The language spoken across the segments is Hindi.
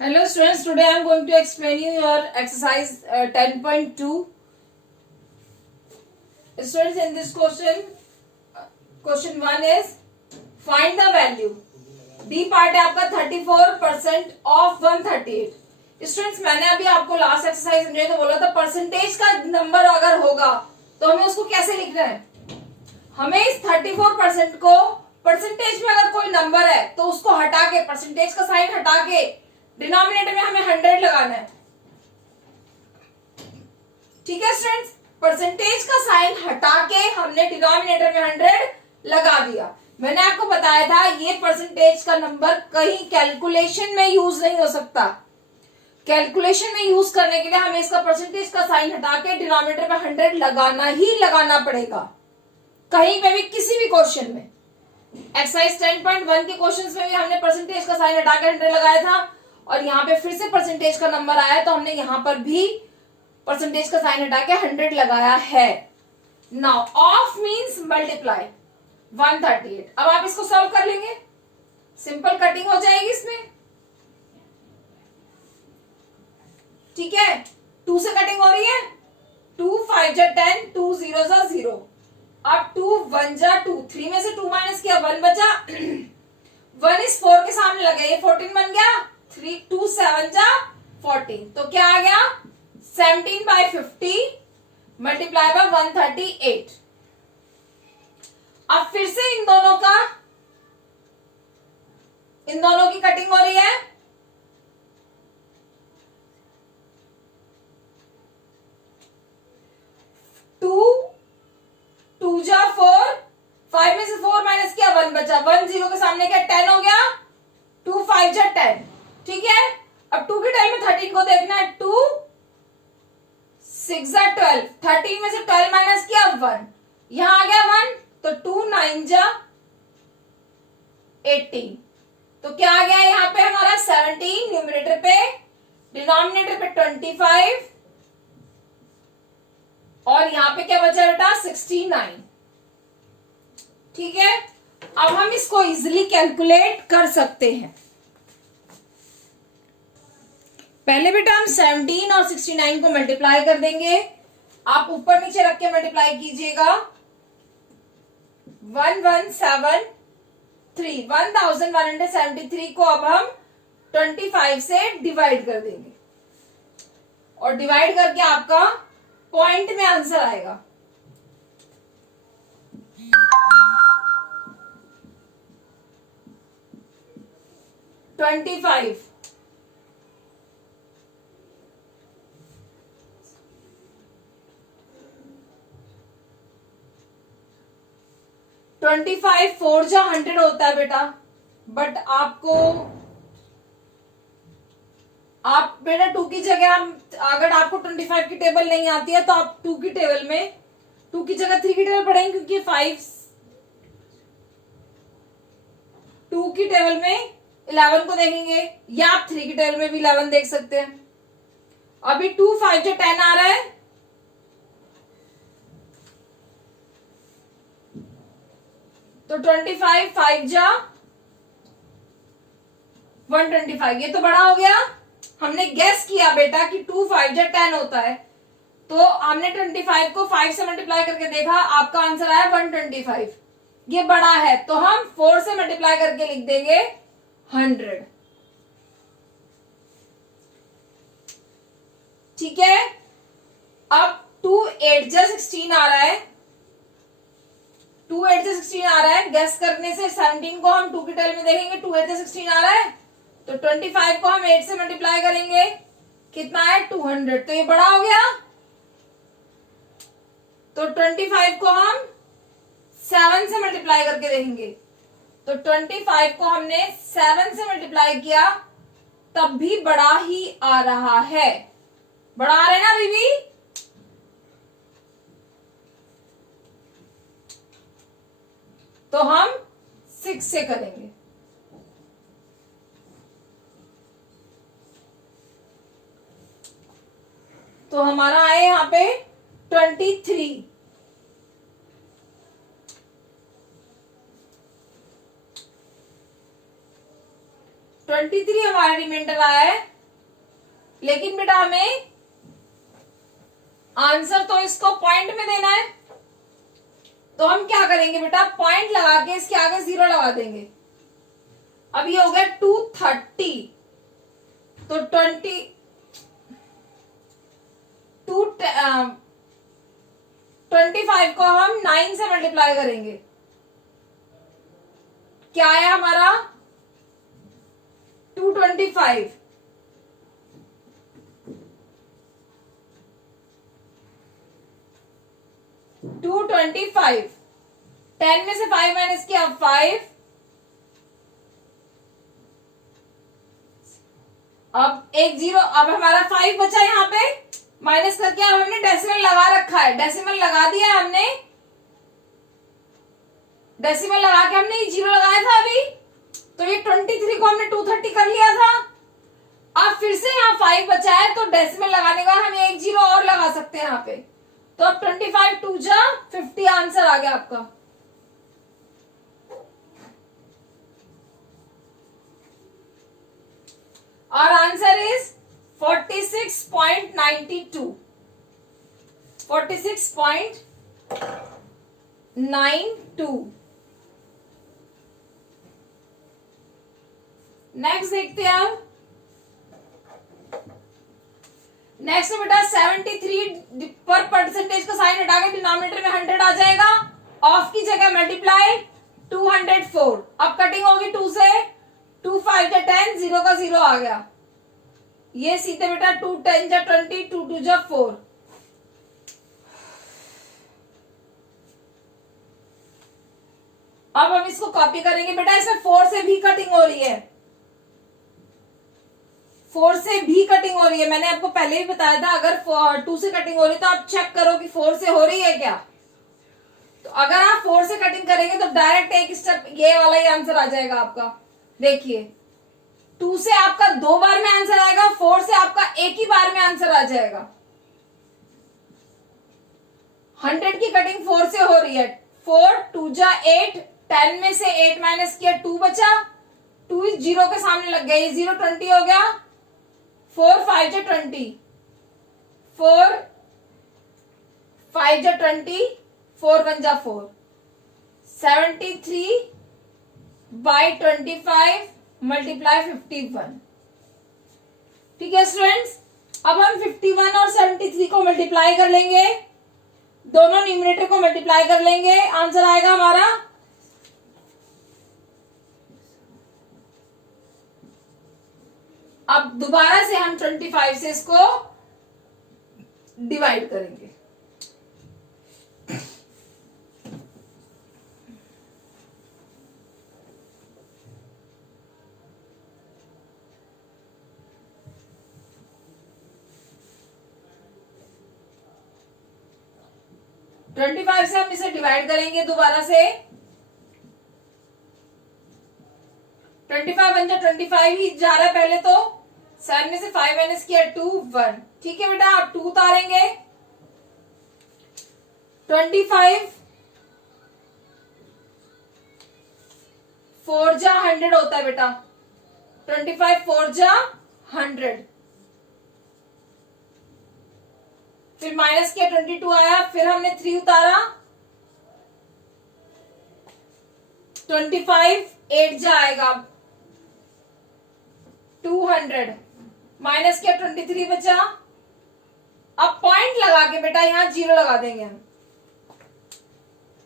Hello students, today I am going to explain you your exercise 10.2. Students, in this question 1 is find the value. D part है आपका 34% of 138. स्टूडेंट्स, मैंने अभी आपको लास्ट एक्सरसाइज में तो बोला था परसेंटेज का नंबर अगर होगा तो हमें उसको कैसे लिखना है। हमें इस 34% को परसेंटेज में अगर कोई नंबर है तो उसको हटा के, परसेंटेज का साइन हटा के डिनोमिनेटर में हमें 100 लगाना है। ठीक है स्टूडेंट्स, परसेंटेज का साइन हटा के हमने डिनोमिनेटर में 100 लगा दिया। मैंने आपको बताया था ये परसेंटेज का नंबर कहीं कैलकुलेशन में यूज नहीं हो सकता। कैलकुलेशन में यूज करने के लिए हमें इसका परसेंटेज का साइन हटा के डिनोमिनेटर में 100 लगाना ही लगाना पड़ेगा, कहीं पे भी किसी भी क्वेश्चन में। एक्सरसाइज 10.1 के क्वेश्चंस में भी हमने परसेंटेज का साइन हटा के 100 लगाया था और यहाँ पे फिर से परसेंटेज का नंबर आया तो हमने यहाँ पर भी परसेंटेज का साइन हटा के 100 लगाया है। Now of means multiply 138। अब आप इसको सॉल्व कर लेंगे, सिंपल कटिंग हो जाएगी इसमें। ठीक है, 2 से कटिंग हो रही है, 2 5 जा 10, 2 0 जा 0। अब 2 1 जा 2, 3 में से 2 माइनस किया 1 बचा 1 इस 4 के सामने लगे, ये 14 बन गया। 3 2 7 जा 14, तो क्या आ गया 17/50 मल्टीप्लाई बाय 138। अब फिर से इन दोनों की कटिंग हो रही है। टू जा 4, 5 में से 4 माइनस किया 1 बचा, 1 0 के सामने क्या 10 हो गया, 2 5 जा 10। ठीक है, अब 2 के टाइम में 13 को देखना है, 2 6 जा 12, 13 में से 12 माइनस किया 1, यहां आ गया 1, तो 2 9 जा 18, तो क्या आ गया यहाँ पे हमारा 17 न्यूमरेटर पे, डिनोमिनेटर पे 25 और यहाँ पे क्या बचा बेटा 69। ठीक है, अब हम इसको इजिली कैलकुलेट कर सकते हैं। पहले बेटा हम 17 और 69 को मल्टीप्लाई कर देंगे। आप ऊपर नीचे रख के मल्टीप्लाई कीजिएगा। 1173 को अब हम 25 से डिवाइड कर देंगे और डिवाइड करके आपका पॉइंट में आंसर आएगा। $25 25 4 जा 100 होता है बेटा, बट आप बेटा 2 की जगह अगर आपको 25 की टेबल नहीं आती है तो आप 2 की टेबल में 2 की जगह 3 की टेबल पढ़ेंगे, क्योंकि 2 की टेबल में 11 को देखेंगे, या आप 3 की टेबल में भी 11 देख सकते हैं। अभी 2 5 जा 10 आ रहा है, तो 25 5 जा 125, ये तो बड़ा हो गया। हमने गेस किया बेटा कि 2 5 जा 10 होता है, तो हमने 25 को 5 से मल्टीप्लाई करके देखा, आपका आंसर आया 125। ये बड़ा है तो हम 4 से मल्टीप्लाई करके लिख देंगे 100। ठीक है, अब 2 8 जा 16 आ रहा है, 2 8 जा 16 आ रहा है। गेस करने से 17 को हम 2 की टेबल में देखेंगे, 2 8 जा 16 आ रहा है, तो 25 को हम 8 से मल्टीप्लाई करेंगे, कितना है 200, तो ये बड़ा हो गया। तो 25 को हम 7 से मल्टीप्लाई करके देखेंगे, तो 25 को हमने 7 से मल्टीप्लाई किया तब भी बड़ा ही आ रहा है, बड़ा आ रहा है ना बीबी। तो हम 6 से करेंगे, तो हमारा आए यहां पे 23। 23 हमारा रिमाइंडर आया है, लेकिन बेटा हमें आंसर तो इसको पॉइंट में देना है, तो हम क्या करेंगे बेटा, पॉइंट लगा के इसके आगे 0 लगा देंगे। अब ये हो गया 230, तो 25 को हम 9 से मल्टीप्लाई करेंगे, क्या आया हमारा 225। 225, 10 में से 5 माइनस किया 5, अब एक 0, अब हमारा 5 बचा यहाँ पे, माइनस करके अब हमने डेसिमल लगा रखा है, डेसिमल लगा दिया है हमने, डेसिमल लगा के हमने 0 लगाया था अभी, तो ये 23 को हमने 230 कर लिया था। अब फिर से यहाँ 5 बचा है, तो डेसिमल लगाने का हम एक 0 और लगा सकते हैं यहाँ पे, तो अब 25 2 जा 50 आंसर आ गया आपका। और आंसर इज 46.92, 46.92। नेक्स्ट देखते हैं अब। नेक्स्ट बेटा 73 पर परसेंटेज का साइन हटा के डिनोमिनेटर में 100 आ जाएगा, ऑफ की जगह मल्टीप्लाई 204। अब कटिंग होगी 2 से, 2 5 जा 10, 0 का 0 आ गया, ये सीधे बेटा 2 10 जा 20, 2 2 जा 4। अब हम इसको कॉपी करेंगे बेटा, इसमें 4 से भी कटिंग हो रही है, 4 से भी कटिंग हो रही है। मैंने आपको पहले भी बताया था, अगर 2 से कटिंग हो रही है तो आप चेक करो कि 4 से हो रही है क्या। तो अगर आप 4 से कटिंग करेंगे तो डायरेक्ट एक स्टेप ये वाला ही आंसर आ जाएगा आपका। देखिए 2 से आपका 2 बार में आंसर आएगा, 4 से आपका एक ही बार में आंसर आ जाएगा। 100 की कटिंग 4 से हो रही है, 4 2 जा 8, 10 में से 8 माइनस किया 2 बचा, 2 इस 0 के सामने लग गया, ये 0 20 हो गया, 4 5 जा 20, 4 5 जा 20, 4 1 जा 4, 73/25 मल्टीप्लाई 51। ठीक है स्टूडेंट्स, अब हम 51 और 73 को मल्टीप्लाई कर लेंगे, दोनों न्यूमरेटर को मल्टीप्लाई कर लेंगे, आंसर आएगा हमारा अब दोबारा से हम 25 से इसको डिवाइड करेंगे। ट्वेंटी फाइव से हम इसे डिवाइड करेंगे दोबारा से, 25 बन जा 25 ही जा रहा है पहले, तो 7 में से 5 माइनस किया 2 1। ठीक है बेटा, आप 2 उतारेंगे, 25 4 जा 100 होता है बेटा, 25 4 जा 100, फिर माइनस किया 22 आया, फिर हमने 3 उतारा, 25 8 जा आएगा 200, माइनस किया 23 बचा। अब पॉइंट लगा के बेटा यहां 0 लगा देंगे हम।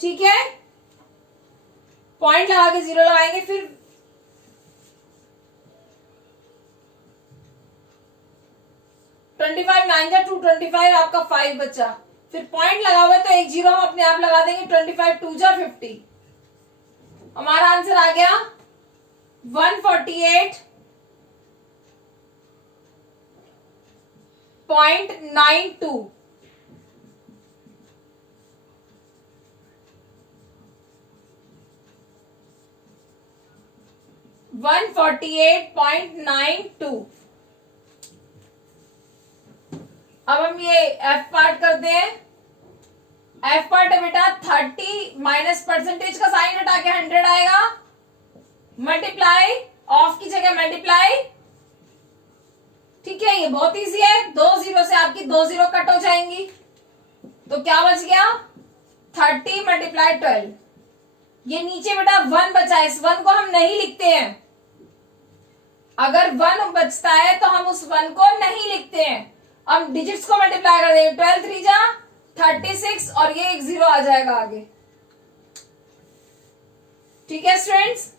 ठीक है, पॉइंट लगा के 0 लगाएंगे, फिर फाइव 9 जा 225 आपका 5 बचा, फिर पॉइंट लगा हुआ है तो एक 0 हम अपने आप लगा देंगे, 25 2 जा 50। हमारा आंसर आ गया 148.92। 148.92। अब हम ये एफ पार्ट करते हैं। एफ पार्ट है बेटा 30 माइनस परसेंटेज का साइन हटा के 100 आएगा, मल्टीप्लाई ऑफ की जगह मल्टीप्लाई। ठीक है, ये बहुत इजी है, 2 जीरो से आपकी 2 जीरो कट हो जाएंगी, तो क्या बच गया 30 मल्टीप्लाई 12। ये नीचे बेटा 1 बचा है, इस 1 को हम नहीं लिखते हैं। अगर 1 बचता है तो हम उस 1 को नहीं लिखते हैं, हम डिजिट्स को मल्टीप्लाई कर देंगे। 12 3 जा 36 और ये एक जीरो आ जाएगा आगे। ठीक है students,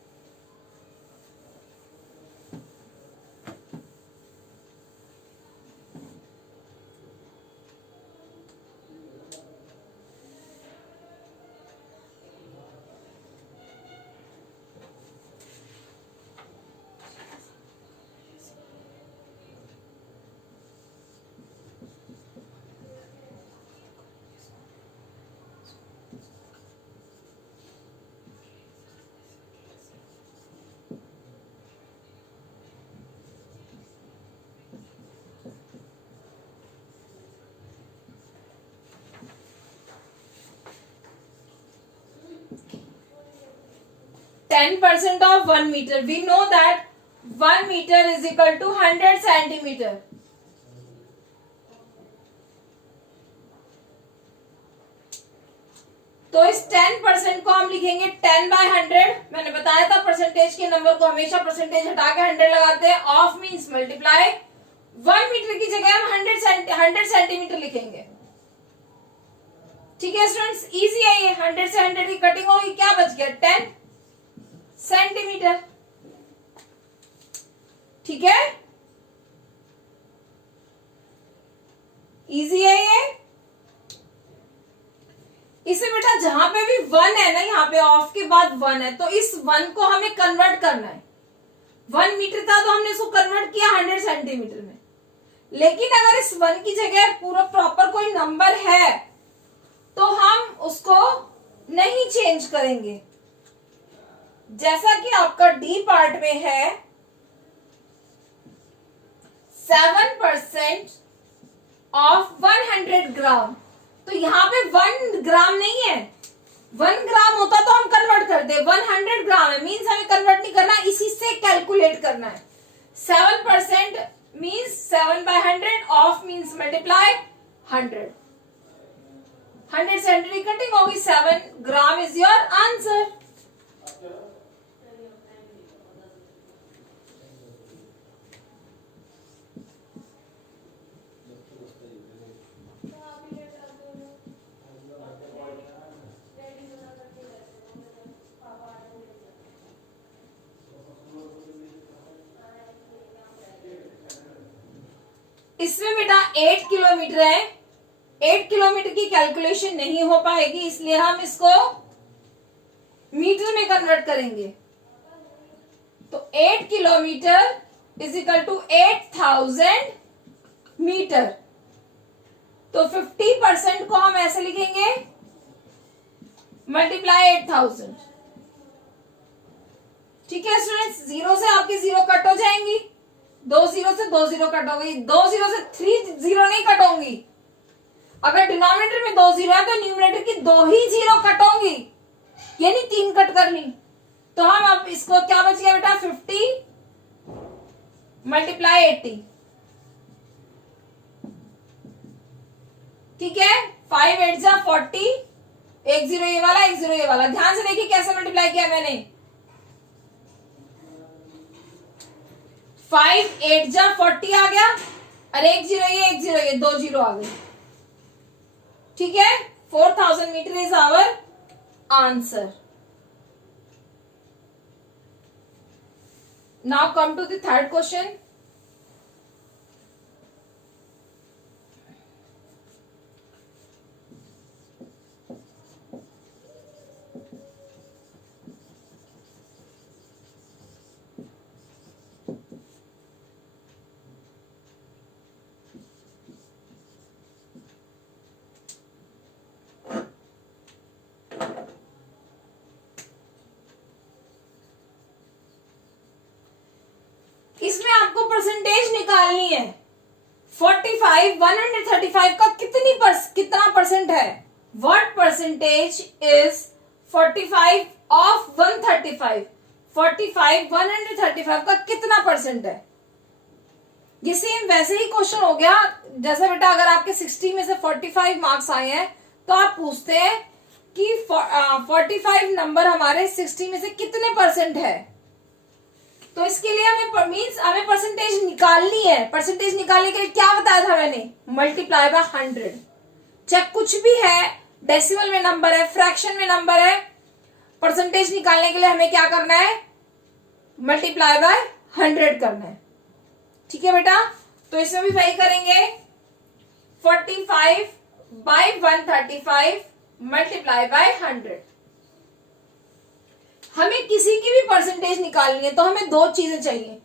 10% of 1 meter. We know that 1 meter is equal to 100 centimeter. तो इस 10% को हम लिखेंगे 10 बाय 100। मैंने बताया था परसेंटेज के नंबर को हमेशा परसेंटेज हटा के 100 लगाते हैं। Of means multiply. 1 मीटर की जगह हम 100 सेंटीमीटर लिखेंगे। ठीक है स्टूडेंट्स, इजी है ये। 100 से 100 की कटिंग होगी, क्या बच गया 10 सेंटीमीटर। ठीक है, इजी है ये। इसे बेटा जहां पे भी 1 है ना, यहाँ पे ऑफ के बाद 1 है, तो इस 1 को हमें कन्वर्ट करना है। 1 मीटर था तो हमने इसको कन्वर्ट किया 100 सेंटीमीटर में। लेकिन अगर इस 1 की जगह पूरा प्रॉपर कोई नंबर है तो हम उसको नहीं चेंज करेंगे। जैसा कि आपका डी पार्ट में है 7% ऑफ 100 ग्राम, तो यहाँ पे 1 ग्राम नहीं है। 1 ग्राम होता तो हम कन्वर्ट करते, 100 ग्राम है मीन्स हमें कन्वर्ट नहीं करना, इसी से कैलकुलेट करना है। 7% means 7 by 100, of means multiply 100। 100 से 100 की कटिंग होगी, 7 ग्राम इज योर आंसर। इसमें बेटा 8 किलोमीटर है, 8 किलोमीटर की कैलकुलेशन नहीं हो पाएगी, इसलिए हम इसको मीटर में कन्वर्ट करेंगे। तो 8 kilometre is equal to 8000 metre. तो 50% को हम ऐसे लिखेंगे मल्टीप्लाई 8000। ठीक है स्टूडेंट्स, 0 से आपकी 0 कट हो जाएंगी, 2 जीरो से 2 जीरो कट होगी, 2 जीरो से 3 जीरो नहीं कट होंगी। अगर डिनोमिनेटर में 2 जीरो है तो न्यूमरेटर की 2 ही जीरो कट होंगी, यानी 3 कट कर ली। तो हम अब इसको क्या बच गया बेटा 50 मल्टीप्लाई 80। ठीक है, 5 8 जा 40, 1 जीरो ये वाला 1 जीरो ये वाला। ध्यान से देखिए कैसे मल्टीप्लाई किया मैंने। 5 8 जा 40 आ गया, और 1 जीरो ये 1 जीरो ये 2 जीरो आ गए। ठीक है, 4000 metre is our answer. Now come to the third question. इसमें आपको परसेंटेज निकालनी है। 45 135 का कितना परसेंट है? What percentage is 45 of 135? 45 135 का कितना परसेंट है। ये सेम वैसे ही क्वेश्चन हो गया जैसे बेटा अगर आपके 60 में से 45 मार्क्स आए हैं तो आप पूछते हैं कि 45 नंबर हमारे 60 में से कितने परसेंट है। तो इसके लिए हमें परसेंटेज निकालनी है। परसेंटेज निकालने के लिए क्या बताया था मैंने, मल्टीप्लाई बाय 100। चाहे कुछ भी है, डेसिमल में नंबर है, फ्रैक्शन में नंबर है, परसेंटेज निकालने के लिए हमें क्या करना है, मल्टीप्लाई बाय 100 करना है। ठीक है बेटा, तो इसमें भी वही करेंगे, 45 बाय 135 मल्टीप्लाई बाय 100। हमें किसी की भी परसेंटेज निकालनी है तो हमें दो चीजें चाहिए।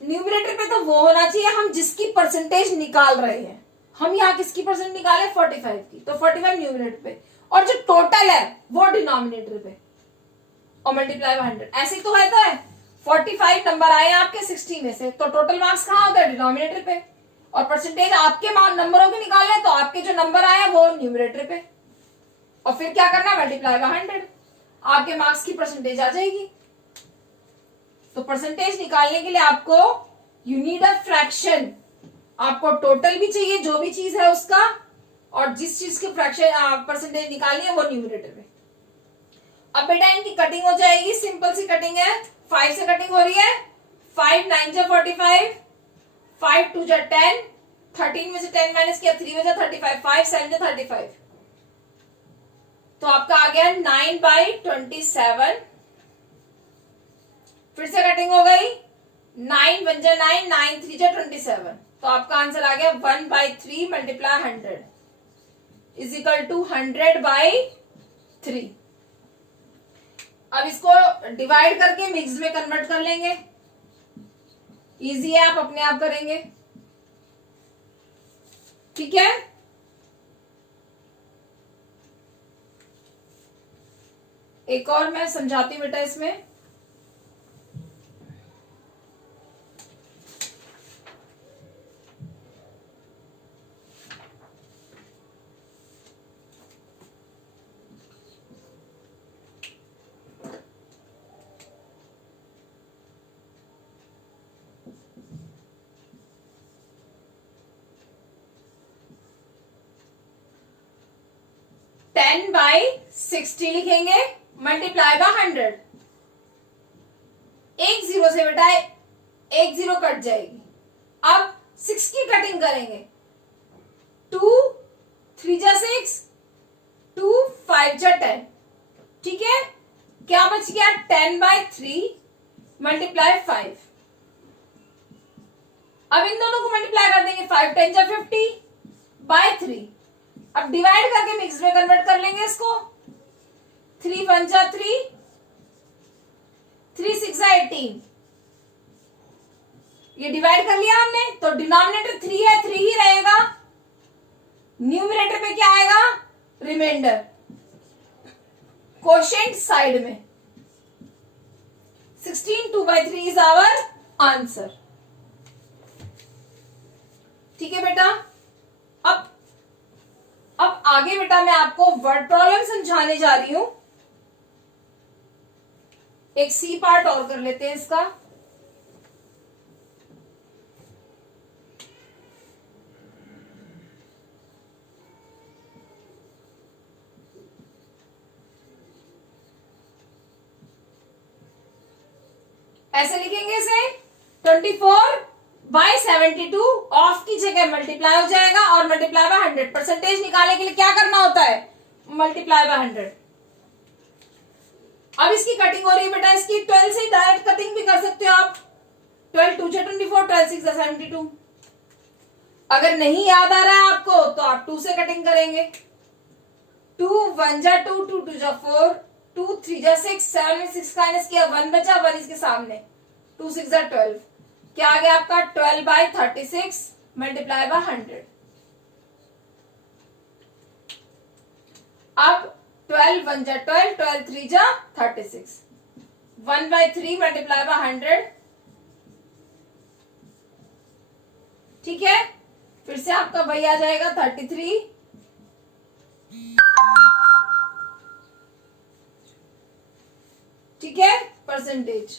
न्यूमरेटर पे तो वो होना चाहिए हम जिसकी परसेंटेज निकाल रहे हैं। हम यहाँ किसकी परसेंट निकाले, 45 की, तो 45 न्यूमरेटर पे और जो टोटल है वो डिनोमिनेटर पे और मल्टीप्लाई बाय 100। ऐसे तो है 45 नंबर आए आपके 60 में से, तो टोटल मार्क्स कहाँ होता है, डिनोमिनेटर पे, और परसेंटेज आपके नंबरों के निकालने तो आपके जो नंबर आए वो न्यूमरेटर पे, और फिर क्या करना है, मल्टीप्लाई बाय 100, आपके मार्क्स की परसेंटेज आ जाएगी। तो परसेंटेज निकालने के लिए आपको यू नीड अ फ्रैक्शन, आपको टोटल भी चाहिए जो भी चीज है उसका, और जिस चीज की फ्रैक्शन परसेंटेज निकालनी है वो न्यूमरेटर पे। अब बेटा इनकी कटिंग हो जाएगी, सिंपल सी कटिंग है, 5 से कटिंग हो रही है, 5 9 जा 45, 5 2 जा 10, 13 में से 10 माइनस किया 3 में जा 35, 5 7 जा 35, तो आपका आ गया 9 बाई 27। फिर से कटिंग हो गई, 9 1 जा 9, 9 3 जा 27, तो आपका आंसर आ गया 1 by 3 multiply 100 is equal to 100 by 3। अब इसको डिवाइड करके मिक्स में कन्वर्ट कर लेंगे, इजी है, आप अपने आप करेंगे। ठीक है, एक और मैं समझाती हूँ बेटा इसमें। टेन बाई 60 लिखेंगे मल्टीप्लाई बाय 100। एक जीरो से बेटा एक जीरो कट जाएगी। अब 6 की कटिंग करेंगे, 2 3 जा 6, 2 5 जा 10। ठीक है, क्या बच गया, 10 बाई 3 मल्टीप्लाई 5। अब इन दोनों को मल्टीप्लाई कर देंगे, 5 10 जा 50 बाय 3। अब डिवाइड करके मिक्स में कन्वर्ट कर लेंगे इसको, 3 1 जा 3, 3 6 जा 18। ये डिवाइड कर लिया हमने, तो डिनोमिनेटर 3 है, 3 ही रहेगा, न्यूमरेटर पे क्या आएगा, रिमाइंडर, क्वोशिएंट साइड में। 16 2 बाई 3 इज आवर आंसर। ठीक है बेटा, अब आगे बेटा मैं आपको वर्ड प्रॉब्लम समझाने जा रही हूं। एक सी पार्ट और कर लेते हैं इसका। ऐसे लिखेंगे इसे, 24 बाई 72 ऑफ की जगह मल्टीप्लाई हो जाएगा और मल्टीप्लाई बाय 100। परसेंटेज निकालने के लिए क्या करना होता है, मल्टीप्लाई बाय 100। अब इसकी कटिंग हो रही है बेटा, इसकी 12 से डायरेक्ट कटिंग भी कर सकते हो आप, 12 2 24, 12 6 72। अगर नहीं याद आ रहा है आपको तो आप 2 से कटिंग करेंगे, 2 1 जा 2, 2 2 जा 4, 2 3 जा 6, 7 में 6 माइनस किया 1 बचा, 1 इसके सामने, 2 6 जा 12। क्या आ गया आपका, 12 बाई 36 मल्टीप्लाई बाय 100। अब 12 1 जा 12, 12 3 जा 36, 1 बाई 3 मल्टीप्लाई बाय 100। ठीक है, फिर से आपका वही आ जाएगा 33। ठीक है, परसेंटेज।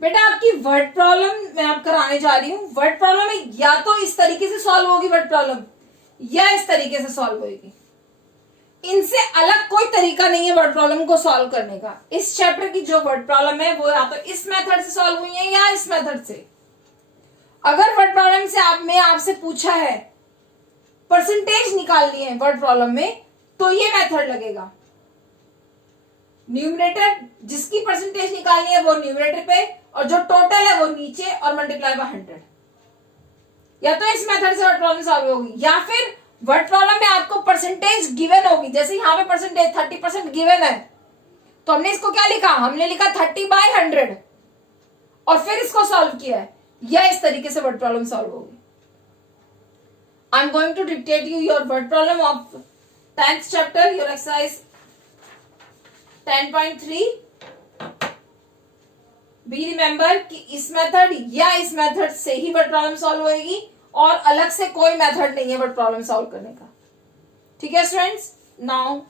बेटा आपकी वर्ड प्रॉब्लम मैं आप कराने जा रही हूं। वर्ड प्रॉब्लम में या तो इस तरीके से सॉल्व होगी वर्ड प्रॉब्लम, या इस तरीके से सॉल्व होगी। इनसे अलग कोई तरीका नहीं है वर्ड प्रॉब्लम को सॉल्व करने का। इस चैप्टर की जो वर्ड प्रॉब्लम है वो या तो इस मेथड से सॉल्व हुई है या इस मेथड से। अगर वर्ड प्रॉब्लम से आपसे पूछा है परसेंटेज निकालनी है वर्ड प्रॉब्लम में, तो ये मेथड लगेगा। न्यूमरेटर जिसकी परसेंटेज निकालनी है वो न्यूमरेटर पे, और जो टोटल है वो नीचे, और मल्टीप्लाई बाय 100। या तो इस मेथड से वर्ड प्रॉब्लम सॉल्व होगी, या फिर वर्ड प्रॉब्लम में आपको परसेंटेज गिवन होगी। जैसे यहां पे परसेंटेज 30% गिवन है, तो हमने इसको क्या लिखा, हमने लिखा 30/100 और फिर इसको सॉल्व किया है। या इस तरीके से वर्ड प्रॉब्लम सॉल्व होगी। I am going to dictate you your word problem of 10th chapter, your exercise 10.3। Be remember कि इस मेथड या इस मेथड से ही वर्ड प्रॉब्लम सॉल्व होगी, और अलग से कोई मेथड नहीं है वर्ड प्रॉब्लम सॉल्व करने का। ठीक है स्टूडेंट्स, नाउ